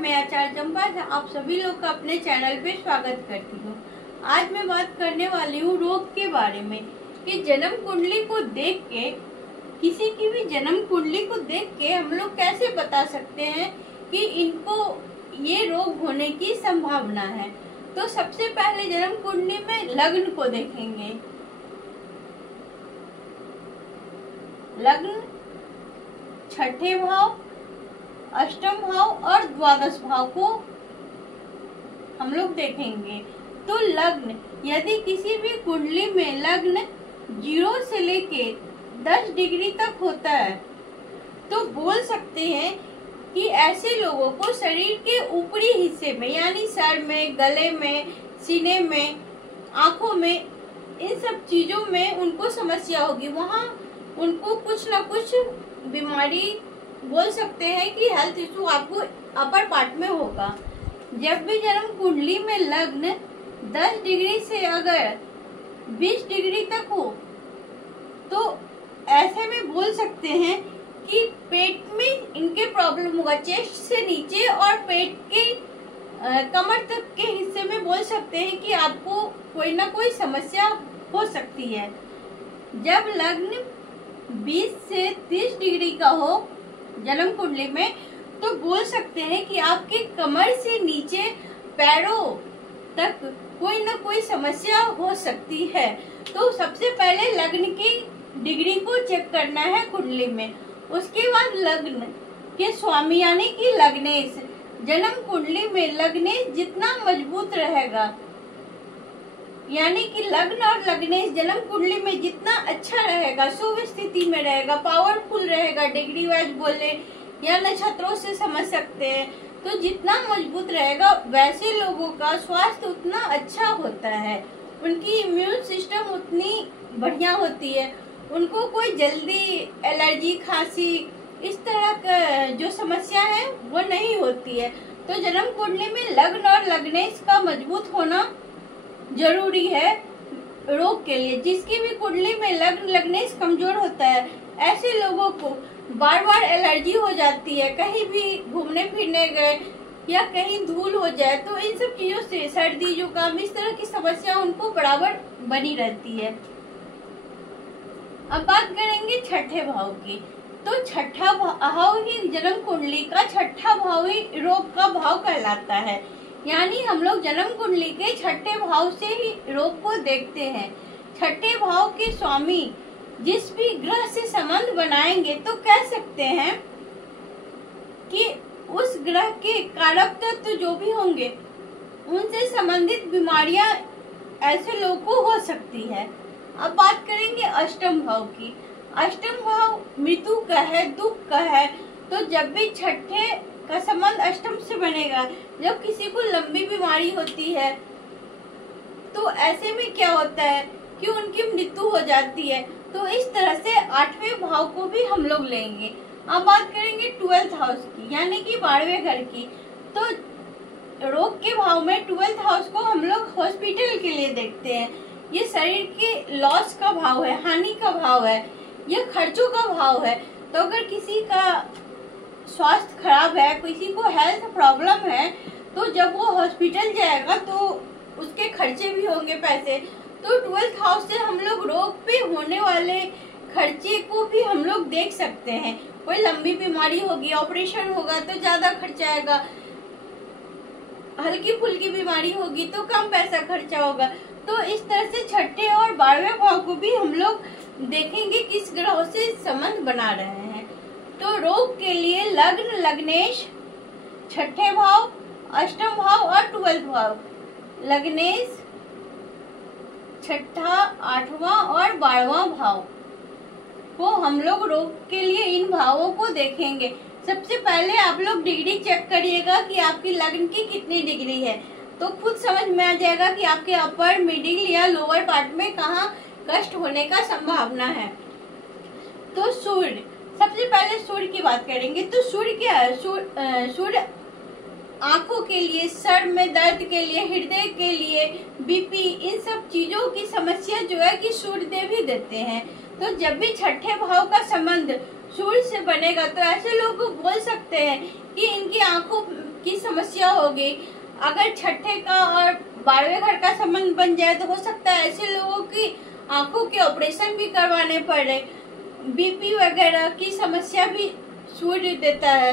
मैं आचार्य चंपा आप सभी लोग का अपने चैनल पे स्वागत करती हूँ। आज मैं बात करने वाली हूँ रोग के बारे में कि जन्म कुंडली को देख के, किसी की भी जन्म कुंडली को देख के हम लोग कैसे बता सकते हैं कि इनको ये रोग होने की संभावना है। तो सबसे पहले जन्म कुंडली में लग्न को देखेंगे। लग्न, छठे भाव, अष्टम भाव और द्वादश भाव को हम लोग देखेंगे। तो लग्न, यदि किसी भी कुंडली में लग्न 0 से लेके 10 डिग्री तक होता है तो बोल सकते हैं कि ऐसे लोगों को शरीर के ऊपरी हिस्से में यानी सर में, गले में, सीने में, आंखों में, इन सब चीजों में उनको समस्या होगी। वहाँ उनको कुछ न कुछ बीमारी, बोल सकते हैं कि हेल्थ इशू आपको अपर पार्ट में होगा। जब भी जन्म कुंडली में लग्न 10 डिग्री से अगर 20 डिग्री तक हो तो ऐसे में बोल सकते हैं कि पेट में इनके प्रॉब्लम होगा। चेस्ट से नीचे और पेट के कमर तक के हिस्से में बोल सकते हैं कि आपको कोई ना कोई समस्या हो सकती है। जब लग्न 20 से 30 डिग्री का हो जन्म कुंडली में तो बोल सकते हैं कि आपके कमर से नीचे पैरों तक कोई ना कोई समस्या हो सकती है। तो सबसे पहले लग्न की डिग्री को चेक करना है कुंडली में। उसके बाद लग्न के स्वामी यानी कि लग्नेश, जन्म कुंडली में लग्नेश जितना मजबूत रहेगा यानी कि लग्न और लग्नेश जन्म कुंडली में जितना अच्छा रहेगा, शुभ स्थिति में रहेगा, पावरफुल रहेगा, डिग्री वाइज बोले या नक्षत्रों से समझ सकते हैं, तो जितना मजबूत रहेगा वैसे लोगों का स्वास्थ्य उतना अच्छा होता है। उनकी इम्यून सिस्टम उतनी बढ़िया होती है, उनको कोई जल्दी एलर्जी, खांसी, इस तरह का जो समस्या है वो नहीं होती है। तो जन्म कुंडली में लग्न और लग्नेश का मजबूत होना जरूरी है रोग के लिए। जिसकी भी कुंडली में लग्न लग्नेश कमजोर होता है ऐसे लोगों को बार बार एलर्जी हो जाती है। कहीं भी घूमने फिरने गए या कहीं धूल हो जाए तो इन सब चीजों से सर्दी, जुकाम, इस तरह की समस्या उनको बराबर बनी रहती है। अब बात करेंगे छठे भाव की। तो छठा भाव ही जन्म कुंडली का छठा भाव ही रोग का भाव कहलाता है। यानी हम लोग जन्म कुंडली के छठे भाव से ही रोग को देखते हैं। छठे भाव के स्वामी जिस भी ग्रह से संबंध बनाएंगे तो कह सकते हैं कि उस ग्रह के कारक तत्व जो भी होंगे उनसे संबंधित बीमारियां ऐसे लोगों को हो सकती है। अब बात करेंगे अष्टम भाव की। अष्टम भाव मृत्यु का है, दुख का है। तो जब भी छठे का संबंध अष्टम से बनेगा, जब किसी को लंबी बीमारी होती है तो ऐसे में क्या होता है कि उनकी मृत्यु हो जाती है। तो इस तरह से 8वें भाव को भी हम लोग लेंगे। अब बात करेंगे 12th हाउस की यानी कि 12वें घर की। तो रोग के भाव में 12th हाउस को हम लोग हॉस्पिटल के लिए देखते हैं। ये शरीर के लॉस का भाव है, हानि का भाव है, ये खर्चों का भाव है। तो अगर किसी का स्वास्थ्य खराब है, किसी को हेल्थ प्रॉब्लम है, तो जब वो हॉस्पिटल जाएगा तो उसके खर्चे भी होंगे पैसे। तो 12th हाउस से हम लोग रोग पे होने वाले खर्चे को भी हम लोग देख सकते हैं। कोई लंबी बीमारी होगी, ऑपरेशन होगा तो ज्यादा खर्चा आएगा, हल्की फुल्की बीमारी होगी तो कम पैसा खर्चा होगा। तो इस तरह से छठे और 12वें भाव को भी हम लोग देखेंगे किस ग्रह से संबंध बना रहे हैं। तो रोग के लिए लग्न लग्नेश, छठे भाव, अष्टम भाव और 12th भाव, लग्नेश, छठा, 8वां और 12वां भाव को हम लोग रोग के लिए इन भावों को देखेंगे। सबसे पहले आप लोग डिग्री चेक करिएगा कि आपकी लग्न की कितनी डिग्री है, तो खुद समझ में आ जाएगा कि आपके अपर, मिडिल या लोअर पार्ट में कहाँ कष्ट होने का संभावना है। तो सूर्य, सबसे पहले सूर्य की बात करेंगे। तो सूर्य क्या है? सूर्य आंखों के लिए, सर में दर्द के लिए, हृदय के लिए, बीपी, इन सब चीजों की समस्या जो है कि सूर्य देव ही देते हैं। तो जब भी छठे भाव का संबंध सूर्य से बनेगा तो ऐसे लोग बोल सकते हैं कि इनकी आंखों की समस्या होगी। अगर छठे का और 12वें घर का संबंध बन जाए तो हो सकता है ऐसे लोगों की आंखों के ऑपरेशन भी करवाने पड़े। बीपी वगैरह की समस्या भी सूर्य देता है।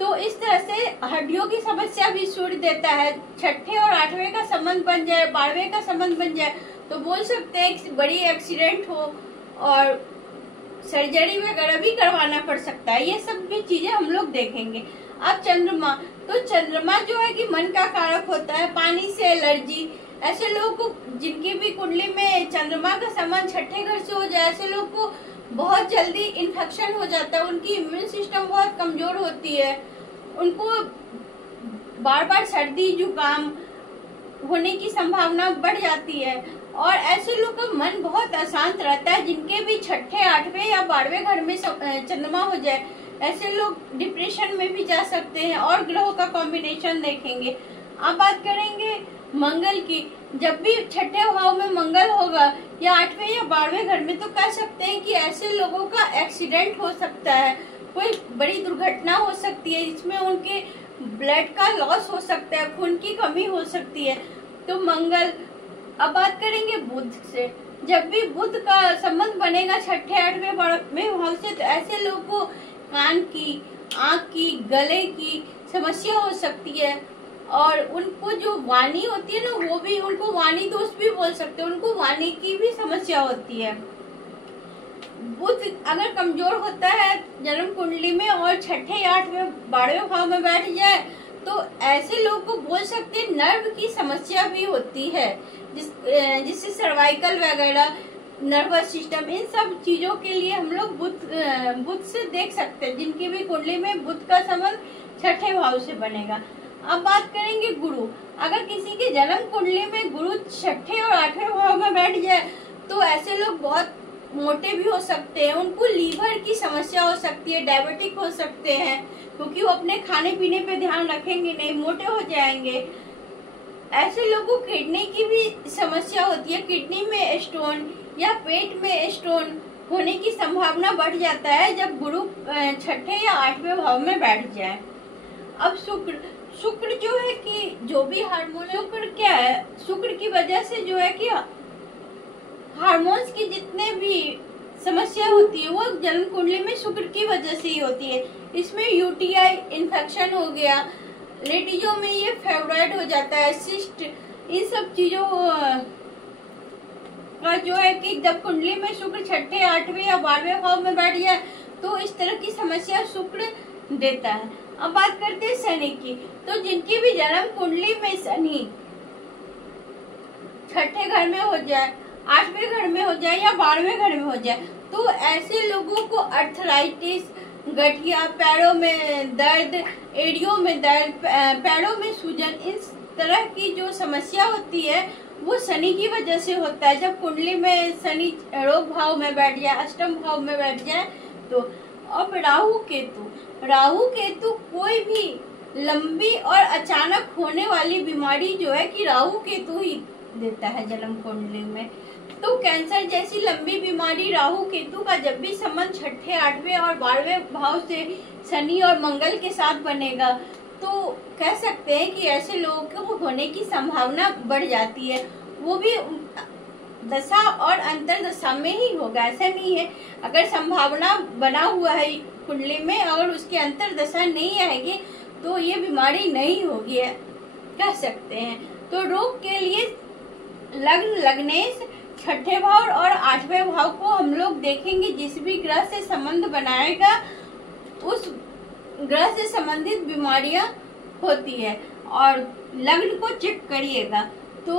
तो इस तरह से हड्डियों की समस्या भी सूर्य देता है। छठे और 8वें का संबंध बन जाए, 12वें का संबंध बन जाए तो बोल सकते हैं कि बड़ी एक्सीडेंट हो और सर्जरी वगैरह भी करवाना पड़ सकता है। ये सब भी चीजें हम लोग देखेंगे। अब चंद्रमा, तो चंद्रमा जो है कि मन का कारक होता है, पानी से एलर्जी। ऐसे लोगों को जिनकी भी कुंडली में चंद्रमा का संबंध छठे घर से हो जाए, ऐसे लोगों को बहुत जल्दी इन्फेक्शन हो जाता है। उनकी इम्यून सिस्टम बहुत कमजोर होती है, उनको बार बार सर्दी जुकाम होने की संभावना बढ़ जाती है। और ऐसे लोग का मन बहुत अशांत रहता है जिनके भी छठे 8वें या 12वें घर में चंद्रमा हो जाए। ऐसे लोग डिप्रेशन में भी जा सकते हैं। और ग्रहों का कॉम्बिनेशन देखेंगे। अब बात करेंगे मंगल की। जब भी छठे भाव में मंगल होगा या 8वें या 12वें घर में तो कह सकते हैं कि ऐसे लोगों का एक्सीडेंट हो सकता है, कोई बड़ी दुर्घटना हो सकती है, इसमें उनके ब्लड का लॉस हो सकता है, खून की कमी हो सकती है। तो मंगल। अब बात करेंगे बुध से। जब भी बुध का संबंध बनेगा छठे 8वें 12वें भाव से तो ऐसे लोगों को कान की, आंख की, गले की समस्या हो सकती है। और उनको जो वाणी होती है ना, वो भी, उनको वाणी दोष भी बोल सकते हैं, उनको वाणी की भी समस्या होती है। बुध अगर कमजोर होता है जन्म कुंडली में और छठे 8वें 12वें भाव में बैठ जाए तो ऐसे लोगों को बोल सकते हैं नर्व की समस्या भी होती है, जिससे सर्वाइकल वगैरह, नर्वस सिस्टम, इन सब चीजों के लिए हम लोग बुध से देख सकते हैं जिनकी भी कुंडली में बुध का संबंध छठे भाव से बनेगा। अब बात करेंगे गुरु। अगर किसी के जन्म कुंडली में गुरु छठे और 8वें भाव में बैठ जाए तो ऐसे लोग बहुत मोटे भी हो सकते हैं, उनको लीवर की समस्या हो सकती है, डायबिटिक हो सकते हैं, क्योंकि वो अपने खाने पीने पे ध्यान रखेंगे नहीं, मोटे हो जाएंगे। ऐसे लोगों को किडनी की भी समस्या होती है, किडनी में स्टोन या पेट में स्टोन होने की संभावना बढ़ जाता है जब गुरु छठे या 8वें भाव में बैठ जाए। अब शुक्र जो है कि जो भी हार्मोन, शुक्र क्या है, शुक्र की वजह से जो है कि हार्मोन्स की जितने भी समस्या होती है वो जन्म कुंडली में शुक्र की वजह से ही होती है। इसमें यूटीआई इन्फेक्शन हो गया, लेडीजों में ये फेब्रॉइड हो जाता है, सिस्ट, इन सब चीजों का जो है कि जब कुंडली में शुक्र छठे 8वें या 12वें भाव में बैठ जाए तो इस तरह की समस्या शुक्र देता है। अब बात करते हैं शनि की। तो जिनकी भी जन्म कुंडली में शनि छठे घर में हो जाए, 8वें घर में हो जाए या 12वें घर में हो जाए तो ऐसे लोगों को अर्थराइटिस, गठिया, पैरों में दर्द, एड़ियों में दर्द, पैरों में सूजन, इस तरह की जो समस्या होती है वो शनि की वजह से होता है। जब कुंडली में शनि रोग भाव में बैठ जाए, अष्टम भाव में बैठ जाए तो। अब राहु केतु कोई भी लंबी और अचानक होने वाली बीमारी जो है कि राहु केतु ही देता है जन्म कुंडली में। तो कैंसर जैसी लंबी बीमारी राहु केतु का जब भी संबंध छठे 8वें और 12वें भाव से शनि और मंगल के साथ बनेगा तो कह सकते हैं कि ऐसे लोगों को होने की संभावना बढ़ जाती है। वो भी दशा और अंतर दशा में ही होगा, ऐसा नहीं है। अगर संभावना बना हुआ है कुंडली में और उसकी अंतर दशा नहीं आएगी तो ये बीमारी नहीं होगी, कह सकते हैं। तो रोग के लिए लग्न, लग्नेश, छठे भाव और 8वें भाव को हम लोग देखेंगे। जिस भी ग्रह से संबंध बनाएगा उस ग्रह से संबंधित बीमारियां होती है और लग्न को चेक करिएगा। तो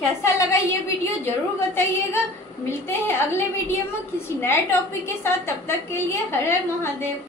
कैसा लगा ये वीडियो जरूर बताइएगा। मिलते हैं अगले वीडियो में किसी नए टॉपिक के साथ, तब तक के लिए हर हर महादेव।